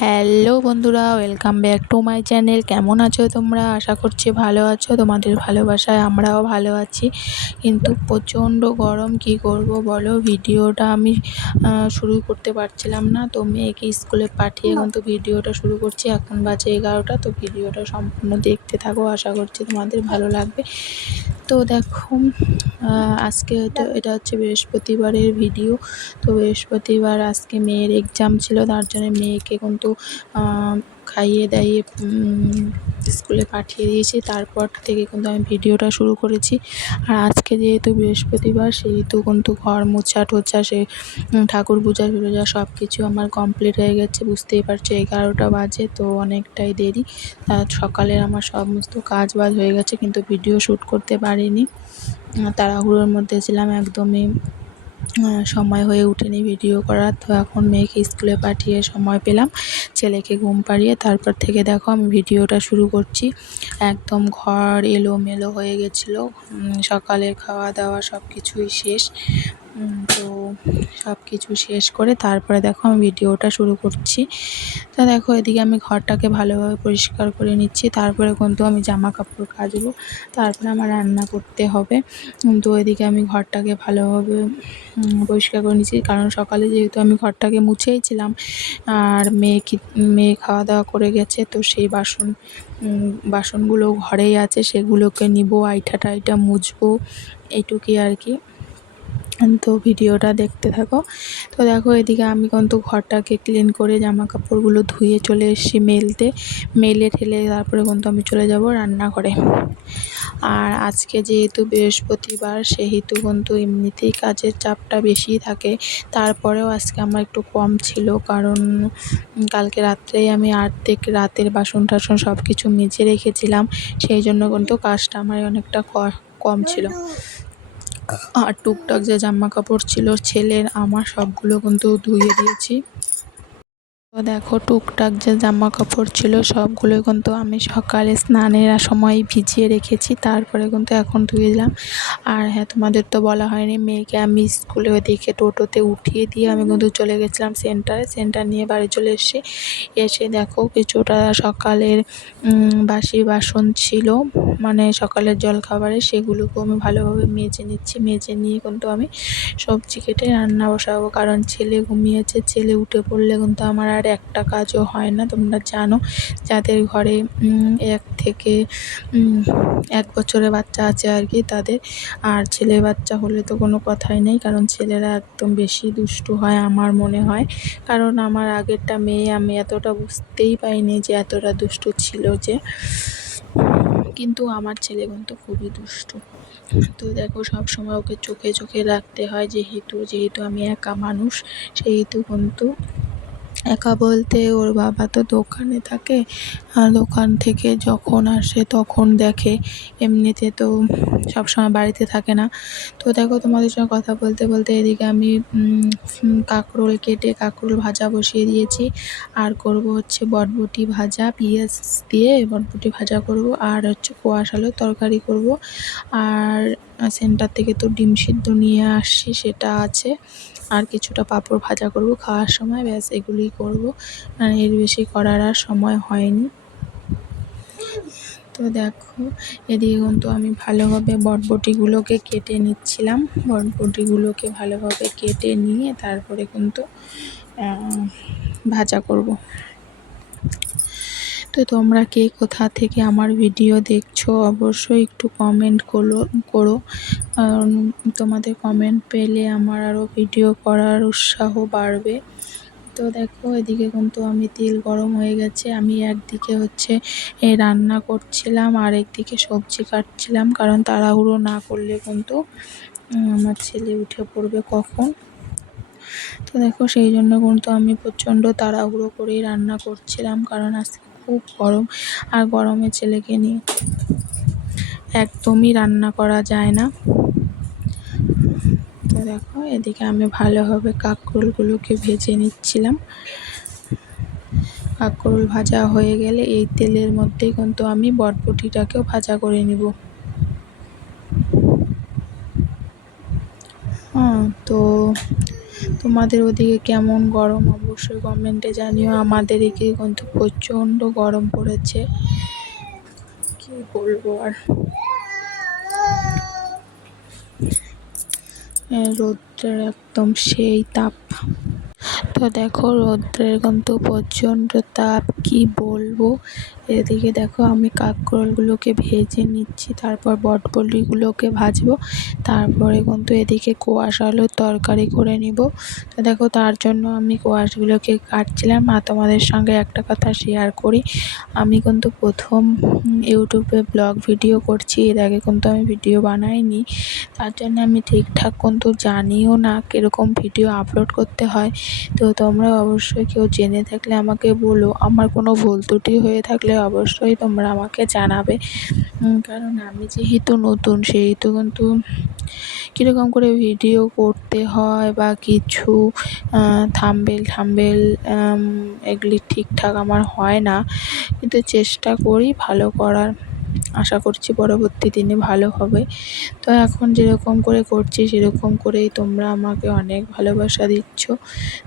Hello বন্ধুরা, welcome back to my channel. কেমন আছো তোমরা? আশা করছি ভালো আছো। তোমাদের ভালোবাসায় আমরাও ভালো আছি। কিন্তু প্রচণ্ড গরম, কি করব বলো। ভিডিওটা আমি শুরু করতে পারছিলাম না, তো মেয়েকে স্কুলে পাঠিয়ে কিন্তু ভিডিওটা শুরু করছি। এখন বাজে 11টা। তো ভিডিওটা সম্পূর্ণ দেখতে থাকো, আশা করছি তোমাদের ভালো লাগবে। তো দেখো, আজকে এটা হচ্ছে বৃহস্পতিবারের ভিডিও। তো বৃহস্পতিবার আজকে মেয়ের এক্সাম ছিল, তার জন্য মেয়েকে কিন্তু খাইয়ে দাইয়ে স্কুলে পাঠিয়ে দিয়েছি। তারপর থেকে কিন্তু আমি ভিডিওটা শুরু করেছি। আর আজকে যেহেতু বৃহস্পতিবার, সেহেতু কিন্তু ঘর মোছা টোছা, সে ঠাকুর পূজা টুজা সব কিছু আমার কমপ্লিট হয়ে গেছে। বুঝতেই পারছো 11টা বাজে, তো অনেকটাই দেরি। সকালের আমার সমস্ত কাজ বাজ হয়ে গেছে, কিন্তু ভিডিও শ্যুট করতে পারিনি, তাড়াহুড়োর মধ্যে ছিলাম, একদমই সময় হয়ে ওঠেনি ভিডিও করার। তো এখন মেয়েকে স্কুলে পাঠিয়ে সময় পেলাম, ছেলেকে ঘুম পাড়িয়ে তারপর থেকে দেখো আমি ভিডিওটা শুরু করছি। একদম ঘর এলোমেলো হয়ে গেছিলো, সকালে খাওয়া দাওয়া সব কিছুই শেষ। তো সব কিছু শেষ করে তারপরে দেখো আমি ভিডিওটা শুরু করছি। তো দেখো, এদিকে আমি ঘরটাকে ভালোভাবে পরিষ্কার করে নিচ্ছি, তারপরে কিন্তু আমি জামা কাপড় কাচবো, তারপরে আমার রান্না করতে হবে। তো এদিকে আমি ঘরটাকে ভালোভাবে পরিষ্কার করে নিচ্ছি, কারণ সকালে যেহেতু আমি ঘরটাকে মুছেইছিলাম, আর মেয়ে খাওয়া দাওয়া করে গেছে, তো সেই বাসনগুলো ঘরেই আছে, সেগুলোকে নিব, আইটা টাইটা মুছবো, এইটুকুই আর কি। তো ভিডিওটা দেখতে থাকো। তো দেখো, এদিকে আমি কিন্তু ঘরটাকে ক্লিন করে জামা কাপড়গুলো ধুয়ে চলে এসেছি মেলে ঠেলে, তারপরে কিন্তু আমি চলে যাব রান্নাঘরে। আর আজকে যেহেতু বৃহস্পতিবার, সেহেতু কিন্তু এমনিতেই কাজের চাপটা বেশি থাকে। তারপরেও আজকে আমার একটু কম ছিল, কারণ কালকে রাত্রেই আমি রাতের বাসন টাসন সব কিছু মেজে রেখেছিলাম, সেই জন্য কিন্তু কাজটা আমার অনেকটা কম ছিল। আর টুকটাক যে জামা কাপড় ছিল ছেলের আমার, সবগুলো কিন্তু ধুয়ে দিয়েছি। তো দেখো, টুকটাক যে জামা কাপড় ছিল সবগুলোই কিন্তু আমি সকালে স্নানের সময় ভিজিয়ে রেখেছি, তারপরে কিন্তু এখন ধুয়ে দিলাম। আর হ্যাঁ, তোমাদের তো বলা হয়নি, মেয়েকে আমি স্কুলে ওদিকে টোটোতে উঠিয়ে দিয়ে আমি কিন্তু চলে গেছিলাম সেন্টার নিয়ে বাড়ি চলে এসেছি। এসে দেখো, কিছুটা সকালের বাসি বাসন ছিল, মানে সকালের জলখাবারে, সেগুলোকেও আমি ভালোভাবে মেজে নিচ্ছি। মেজে নিয়ে কিন্তু আমি সবজি কেটে রান্না বসাবো, কারণ ছেলে ঘুমিয়েছে। ছেলে উঠে পড়লে কিন্তু আমার আর একটা কাজও হয় না। তোমরা জানো, যাদের ঘরে 1 থেকে 1 বছরের বাচ্চা আছে আর কি, তাদের। আর ছেলে বাচ্চা হলে তো কোনো কথাই নেই, কারণ ছেলেরা একদম বেশি দুষ্টু হয় আমার মনে হয়। কারণ আমার আগেরটা মেয়ে, আমি এতটা বুঝতেই পাইনি যে এতটা দুষ্টু ছিল যে, কিন্তু আমার ছেলে কিন্তু খুবই দুষ্টু। তো দেখো, সবসময় ওকে চোখে চোখে রাখতে হয়, যেহেতু আমি একা মানুষ, সেহেতু কিন্তু একা বলতে, ওর বাবা তো দোকানে থাকে, আর দোকান থেকে যখন আসে তখন দেখে, এমনিতে তো সবসময় বাড়িতে থাকে না। তো দেখো, তোমাদের সঙ্গে কথা বলতে বলতে এদিকে আমি কাঁকরোল কেটে কাঁকরোল ভাজা বসিয়ে দিয়েছি। আর করব হচ্ছে বটবটি ভাজা, পেঁয়াজ দিয়ে বটবটি ভাজা করব, আর হচ্ছে কোয়াশ আলুর তরকারি করব। আর সেন্টার থেকে তো ডিম সিদ্ধ নিয়ে আসছি, সেটা আছে। আর কিছুটা পাঁপড় ভাজা করব খাওয়ার সময়, ব্যাস এগুলিই করব। এর বেশি করার আর সময় হয়নি। তো দেখো, এদিকে কিন্তু আমি ভালোভাবে বটবটিগুলোকে কেটে নিচ্ছিলাম। বটবটিগুলোকে ভালোভাবে কেটে নিয়ে তারপরে কিন্তু ভাজা করব। তো তোমরা কে কোথা থেকে আমার ভিডিও দেখছো অবশ্যই একটু কমেন্ট করো, কারণ তোমাদের কমেন্ট পেলে আমার আরও ভিডিও করার উৎসাহ বাড়বে। তো দেখো, এদিকে কিন্তু আমি তেল গরম হয়ে গেছে, আমি একদিকে হচ্ছে রান্না করছিলাম, আর একদিকে সবজি কাটছিলাম, কারণ তাড়াহুড়ো না করলে কিন্তু আমার ছেলে উঠে পড়বে কখন। তো দেখো, সেই জন্য কিন্তু আমি প্রচণ্ড তাড়াহুড়ো করেই রান্না করছিলাম, কারণ আজকে খুব গরম, আর গরমে ছেলেকে নিয়ে একদমই রান্না করা যায় না। তো দেখো, এদিকে আমি ভালোভাবে কাঁকরোলগুলোকে ভেজে নিচ্ছিলাম। কাঁকরোল ভাজা হয়ে গেলে এই তেলের মধ্যেই কিন্তু আমি বটবটিটাকেও ভাজা করে নিব। তো তোমাদের ওদিকে কেমন গরম অবশ্যই কমেন্টে জানিও। আমাদের এদিকে কিন্তু প্রচণ্ড গরম পড়েছে, কি বলবো আর। রৌদ্রের একদম সেই তাপ। তো দেখো রৌদ্রের কিন্তু প্রচণ্ড তাপ, কি বলবো। এদিকে দেখো আমি কাঁকরোলগুলোকে ভেজে নিচ্ছি, তারপর বটবটিগুলোকে ভাজবো, তারপরে কিন্তু এদিকে কোয়াশ আলুর তরকারি করে নিব। তো দেখো তার জন্য আমি কোয়াশগুলোকে কাটছিলাম। আর তোমাদের সঙ্গে একটা কথা শেয়ার করি, আমি কিন্তু প্রথম ইউটিউবে ব্লগ ভিডিও করছি, এর আগে কিন্তু আমি ভিডিও বানাইনি। তার জন্য আমি ঠিকঠাক কিন্তু জানিও না কীরকম ভিডিও আপলোড করতে হয়। তো তোমরা অবশ্যই কেউ জেনে থাকলে আমাকে বলো, আমার কোনো ভুল ত্রুটি হয়ে থাকলে অবশ্যই তোমরা আমাকে জানাবে। কারণ আমি যেহেতু নতুন, সেহেতু কিন্তু কীরকম করে ভিডিও করতে হয় বা কিছু থাম্বনেল এগুলি ঠিকঠাক আমার হয় না, কিন্তু চেষ্টা করি ভালো করার। আশা করছি পরবর্তী দিনে ভালো হবে। তো এখন যেরকম করে করছি সেরকম করেই তোমরা আমাকে অনেক ভালোবাসা দিচ্ছ।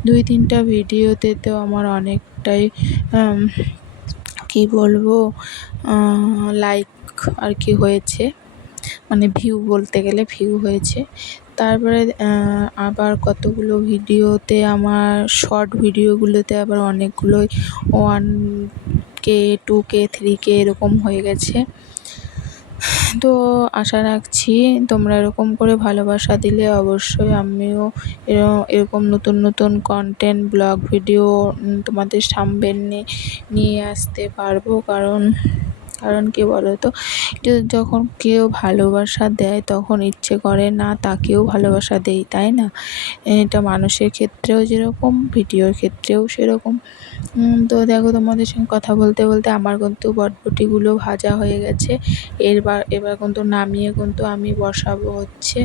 2-3টা ভিডিওতে তো আমার অনেকটাই কি বলবো, লাইক আর কি হয়েছে, মানে ভিউ বলতে গেলে ভিউ হয়েছে। তারপরে আবার কতগুলো ভিডিওতে আমার শর্ট ভিডিওগুলোতে আবার অনেকগুলোই 1K 2K 3K এরকম হয়ে গেছে। তো আশা রাখছি তোমরা এরকম করে ভালোবাসা দিলে অবশ্যই আমিও এরকম নতুন নতুন কন্টেন্ট ব্লগ ভিডিও তোমাদের সামনে নিয়ে আসতে পারবো। কারণ কি বলো তো, যখন কেউ ভালোবাসা দেয় তখন ইচ্ছে করে না তাকেও ভালোবাসা দেই, তাই না? এটা মানুষের ক্ষেত্রেও যেরকম, ভিডিওর ক্ষেত্রেও সেরকম। তো দেখো তোমাদের সঙ্গে কথা বলতে বলতে আমার কিন্তু বটবটিগুলো ভাজা হয়ে গেছে। এবার কিন্তু নামিয়ে কিন্তু আমি বসাবো হচ্ছে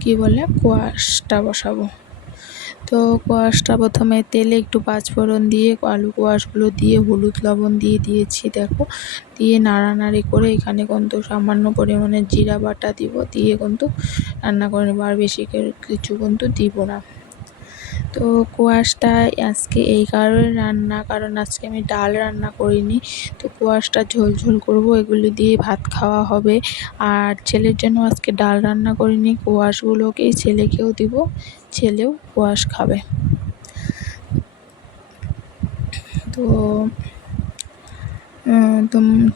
কি বলে, কোয়াশটা বসাবো। তো কোয়াশটা প্রথমে তেলে একটু পাঁচফোড়ন দিয়ে আলু কোয়াশগুলো দিয়ে হলুদ লবণ দিয়ে দিয়েছি, দেখো দিয়ে নাড়ানাড়ি করে এখানে কিন্তু সামান্য পরিমাণে জিরা বাটা দিব, দিয়ে কিন্তু রান্না করে নেবো। আর বেশি কিছু কিন্তু দিব না। তো কোয়াশটা আজকে এই কারণে কারণ আজকে আমি ডাল রান্না করিনি। তো কোয়াশটা ঝোল ঝোল করবো, এগুলি দিয়ে ভাত খাওয়া হবে। আর ছেলের জন্য আজকে ডাল রান্না করিনি, কোয়াশগুলোকেই ছেলেকেও দিব, ছেলেও কোয়াশ খাবে। তো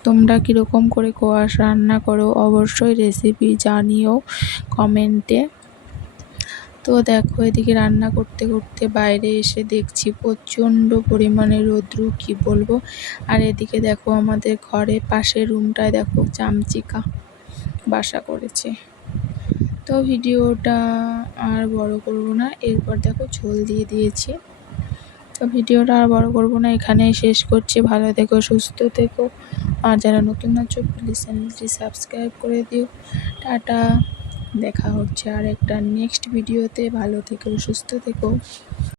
তোমরা কীরকম করে কোয়াশ রান্না করো অবশ্যই রেসিপি জানিও কমেন্টে। তো দেখো এদিকে রান্না করতে করতে বাইরে এসে দেখছি প্রচণ্ড পরিমাণে রৌদ্র, কি বলবো। আর এদিকে দেখো আমাদের ঘরের পাশের রুমটায় দেখো চামচিকা বাসা করেছে। তো ভিডিওটা আর বড় করব না, এরপর দেখো ঝোল দিয়ে দিয়েছি। তো ভিডিওটা আর বড় করব না, এখানেই শেষ করছি। ভালো থেকো, সুস্থ থেকো, আর যারা নতুন আছো প্লিজ চ্যানেলটি সাবস্ক্রাইব করে দিও। টাটা, দেখা হচ্ছে আর একটা নেক্সট ভিডিওতে। ভালো থেকো, সুস্থ থেকো।